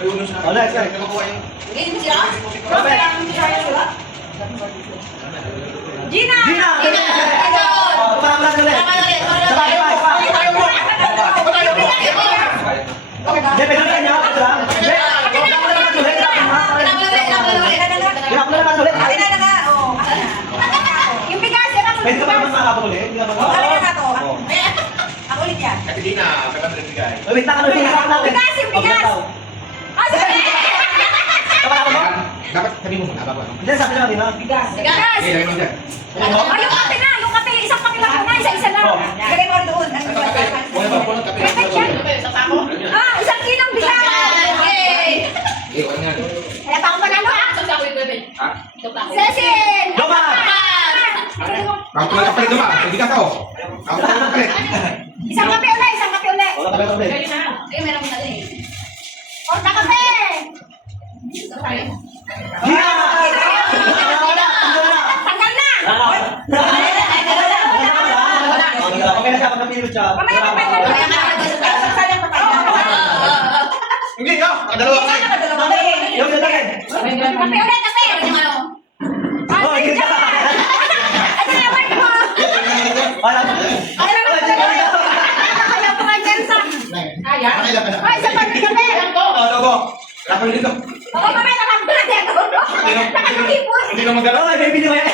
Wala, sir. Gina! Parang lang ulit. Hindi, pwede na kanya. Yung bigas, yan ang Pwede ka bigas. naman makakapuli. Ako ulit yan. Kasi di na, kapag nagbigay. Wait, nakano yung Bigas, yung bigas. Ah, sige! Dapat sabi mo muna, bago ano. Hindi, sabi na kanina. Bigas. Eh, lagay mo dyan. Ay, yung kape na, yung kape. Isang kape lang muna, isa-isa lang. Lagay mo doon. Wala ba, punot kape. Ah, isang kilong bigas. Eh, wala nga. Kaya pa ako panalo, ah. Ha? Cecil! Doma! Ako lang kapalit naman. Hindi ka tao. Ako lang kapalit. Isang kape ulit, isang kape ulit. Wala ka ba ulit? Orta kape! Gina! Tanggal na! Okay na siya, magkapilot siya. Mamaya pa tayo. Hindi, ikaw. Kadalawa ka. Yung lalagay. Kape ulit, kape! Oh, yun ka. Ano naman mo? Wala. Ano naman mo? Kaya po ka dyan sa... Nakailan ka na. Ay, sa pati kape! Logo. Kapal dito. Oo, mamaya nakagula niya. Nakakipon. Hindi ka magalaw. Oh, baby niyo yan.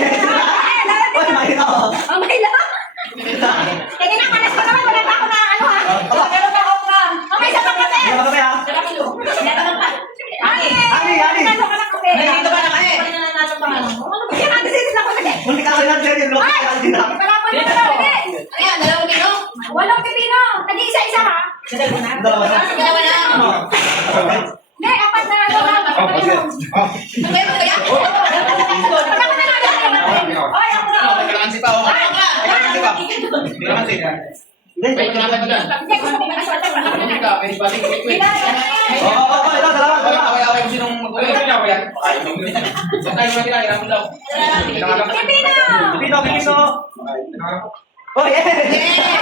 Oh, mahina ako. Mamay lang. Sige na, kanas ko naman. Wala pa ako na ano ha. Pero pa ako na. Mamay, sa pang kape! Wala ka ba yan? Ani! Ani! Ano ka ng kape? Nandito ka na kape. Kaya nga, decision ako na. Hindi ka rin nandiyan yung Ay! lokal din ha. Wala pa naman ako. Walang pipino. Nag-iisa-isa ha. Dalawa na. Hindi, apat na ano ha. Oh, sige. Oh. Wala ka na lang. Ay, ako na. Kailangan pa. Kailangan pa. Hindi naman siya. Hindi. Hindi, gusto ko makaswerte. Wala ka na. Pwede ba? Oo, ito, dalawa. Away-away mo sinong mag-uwi. Away yan. Sakay mo nila, ilang daw. Pipino! Pipino, pipino. Oh, yeah.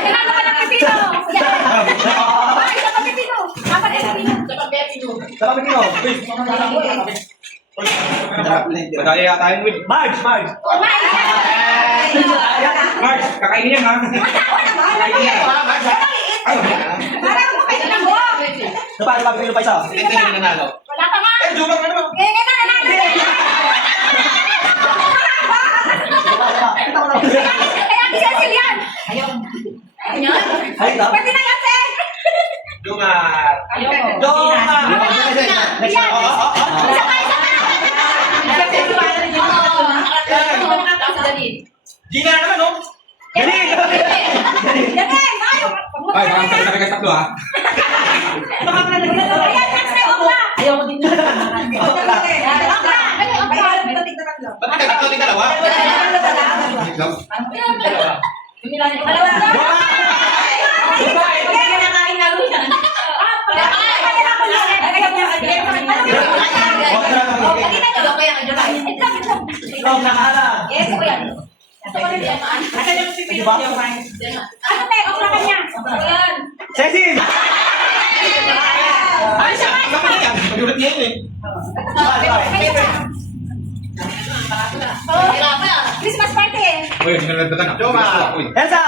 Kailangan ka ng pipino. Yan. Ay, isa pa pipino. Apat na pipino. Saka pipino. Madali yata yung win. Marge, Marge. March, kakainin yan ha. Kakainin yan. Parang kumakain ng buwak. Diba pipino pa isa? Hindi na nanalo. Wala pa nga. Eh, jumang na naman. Eh, nga na, Kaya si Cecil yan. Ay, ito. Pwede na yan, Cecil. Jumar. Doma! Next na. Isa pa, isa pa. Gina naman no? Galing! Yan, ayaw. Ay, baka sa kanya tatlo ha. Ayan, next na, okra. Okra. Ano, okra? Ba't nagkakataon yung dalawa? Log na kala. Diba? Ano tayo? Okra ka niya. Cecil! Ay, siya! Kapag yan, pag-ulit niya yun eh. Christmas party eh. Uy, hindi na nagdatan na. Jumar! Elsa!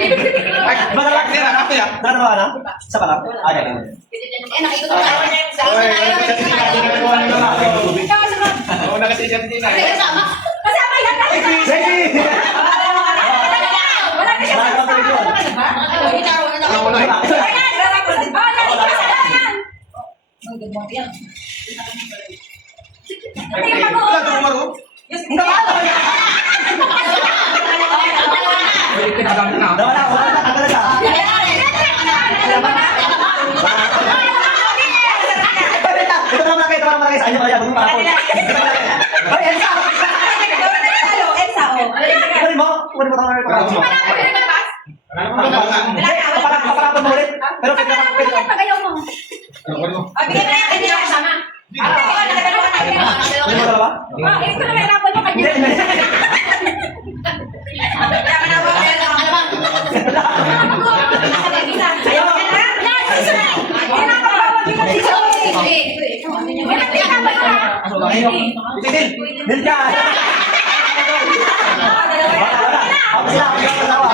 Ay, magalak niya na ako yan. Nakatawa na? Isa pa lang? Ah, ganun. Ikaw, sunod. Oo, nakasisya si Gina. Kasama yan. Cecil! Wala na siya. Bakit ka pala yun? Ano ko na eh? Ayan. Ito yung Wala, Jumar oh. Uy, pinadami na. Wala, tagal na siya. Ito naman kayo, sa inyo kaya. Huwag mo pa ako. Ay, Elsa! Kunin mo? Kunin mo ito. Papalapon mo ulit. Pero pwede naman. Ano ko mo? Kunin mo dalawa? Hindi, hindi. Isidil! Dil ka! Ako sila, ako yung kasawa.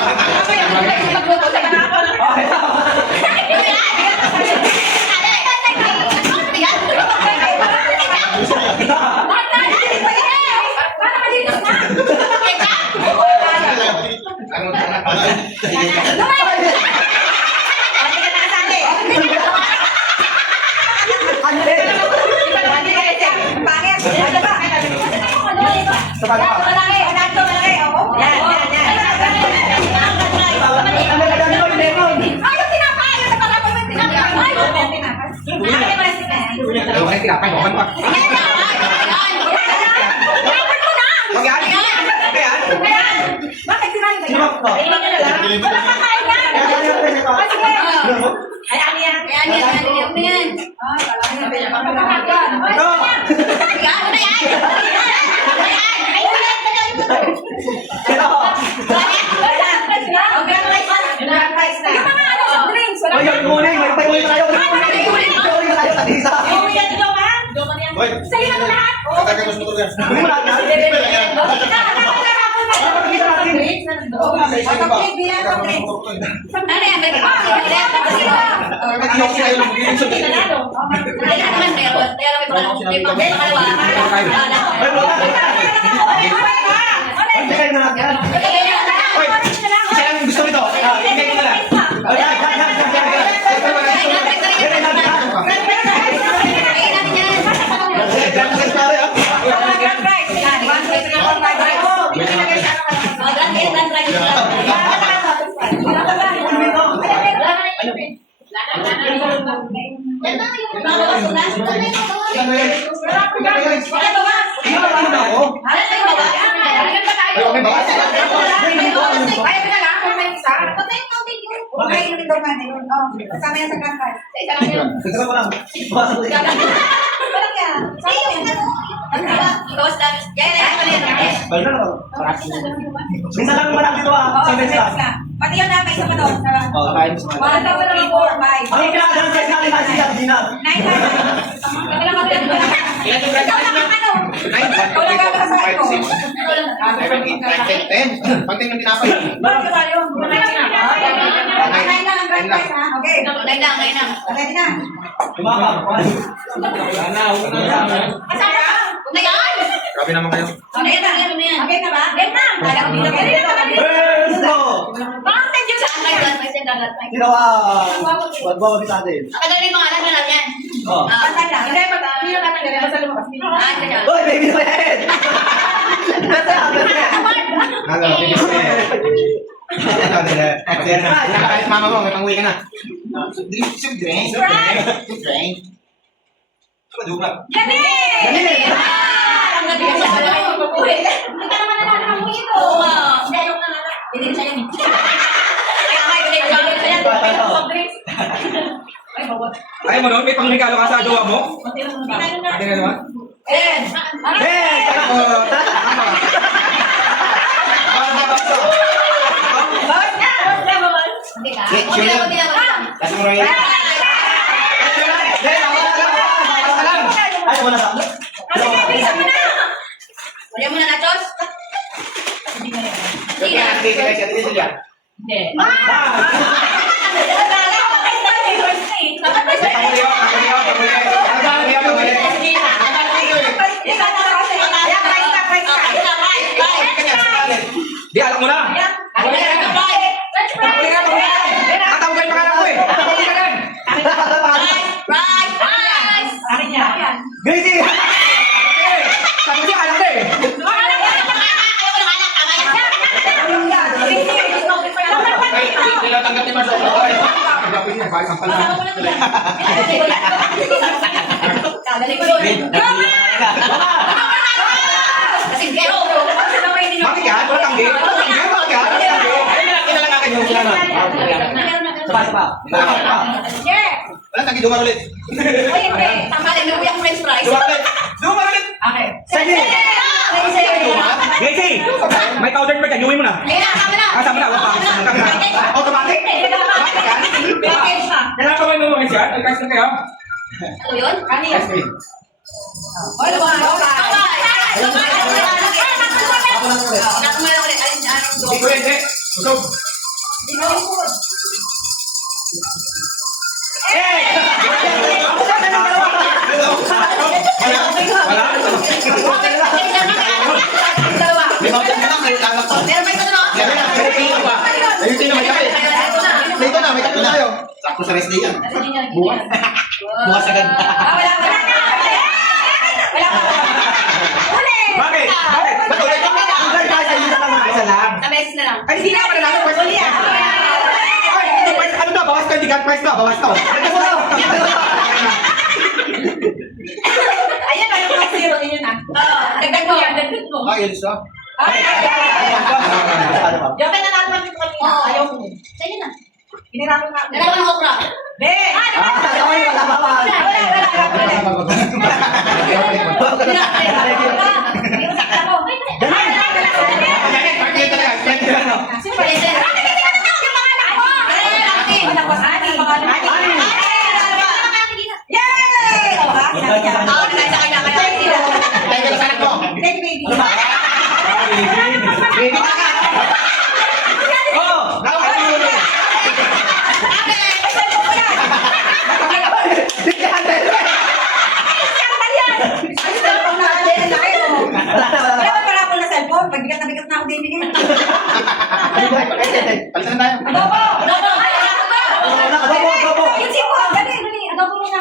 Ay, tinapay mo. Ano pa? Bakit sinabi Sino ba ito? wala pa kain yan. Ay, ano yan? Ay, yung kuning, may tayo tayo. Tayo, tag-isa. Sa'yo na lahat. Kunin mo lahat na. Pakikita natin. Hindi kayo na natin. Hoy, isa lang yung gusto nito. Ibigay ko na lang. Ay, ay, ay, ay, Kasama yan sa kantan. Tignan mo lang. Balik na lang. Minsan lang naman lang dito sa mesa. Pati yun na, may isa pa doon. Oh, kain mo sa mga. 1, 2, 3, 4, 5. Ano kinakadang size natin kasi siya, Gina? 9 na. Ilan yung graduate na? Ikaw lang gagasahin ko. 10. Pagting ng tinapay. Bakit ba yun? 9 lang ang grand prize, ha? Okay. Ready na. Lumabang. Kasama ka? Grabe naman kayo. Okay na. Okay na ba? Okay na. Kala ko dito. Ready na ba? Besto! Bakit medyo sa Ginawa. Wag ba mabit natin? Oh. Pantay lang. Hindi, hindi na tatanggalin. Basta lumabas. Hoy, baby mo yan! Nasa Nalo, tingnan mo eh. Nakakalit mama mo, may pang-uwi ka na. Drink. Gani! Hindi ka naman nananamang mo ito. Hindi, ayaw na nga. Hindi siya yan. Ayaw mo nun, may pang-regalo ka sa jowa mo? Ate na naman? Eh! Lasang royal. Ay, wala sa. Di, alam mo na. Tatawagin pa ka lang ko eh. Tatawagin ka lang. Gracie! Sabi ko, alam na eh. Hindi lang tanggap ni Marzo. Tanggapin niya, bakit ang pala. Bakit yan? Wala tanggi? Bakit yan? Bakit yan? Ina lang akin yung plano. Sapa. Wala tanggi, dumar ulit. Dumar ulit. Sige! Gracie! May powder pa dyan, iuwi mo na. Sama na, wala pa. Automatic? Kailangan ka ba yung mga siya? Nagkais na kayo? Ano yun? Ice cream. Hoy, lumabas. Hindi ko yan, hindi. Usog. May mountain ka lang, may lalak pa. Ayusin na, may kaya. Dito na, may tatlo na tayo. Sakto sa rest day yan. Bukas. Bukas agad. Bakit? Ba't ulit? Ulit tayo sa inyo na lang, isa lang. Ay, hindi na ako nanalo. First day. Ay, hindi, first, ano na, bawas ka, hindi ka, first na, bawas ka. Ayan, ano yung zero yun ah. Dagdag mo. Ah, yun siya. Yung kaya nanalo dito kanina. Ayaw mo. Sa'yo na. Hinirapan na. Hinirapan ako bro. Be! Bigat na bigat na ako din eh. Palitan na tayo. Adobo! Yung sipo! Dali, dali. Adobo muna.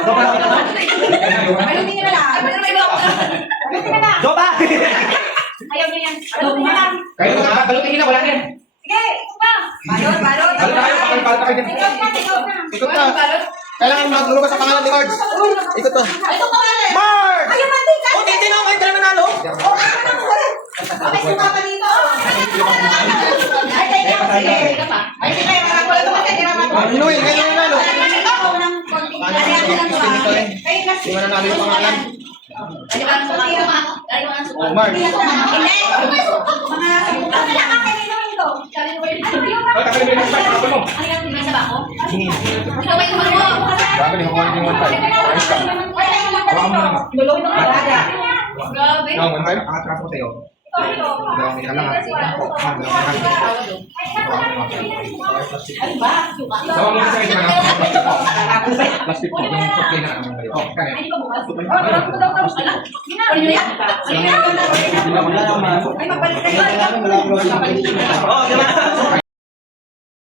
Balutin nyo na lang. Balutin na lang. Joba! Ayaw niya yan. Balutin na lang. Kayo na, balutin nyo na, wala yan. Sige, ito pa. Balot, balot. Balot tayo, pakal tayo dyan. Ikaw na, ikaw na. Ikot na. Kailangan maglulog sa pangalan ni Cards. Ikot na. Ito pangalan. Mark! Ayaw natin ka. O, titinaw kayo ka na nanalo. Okay, sumama dito. Ay, tayo ka. Sige. Ay, sige. Wala naman kayo. Inuin, ngayon yung nanalo. Ako ng konting. Hindi mo nanalo yung pangalan. Oh, Mark. Hindi. Oh, takalin mo yung spike, takapin mo. Grabe, di ko kuha yung 1-5. Ayos ka. Hawakan mo naman. No, 1-5? Atras ko sa'yo. Dalawang isa lang, ha? Dalawang isa sa'yo, plastic po. Yung foot na naman kayo. Oh, kaya. Wala naman. Ay, magpalit kayo. Oh, di ba?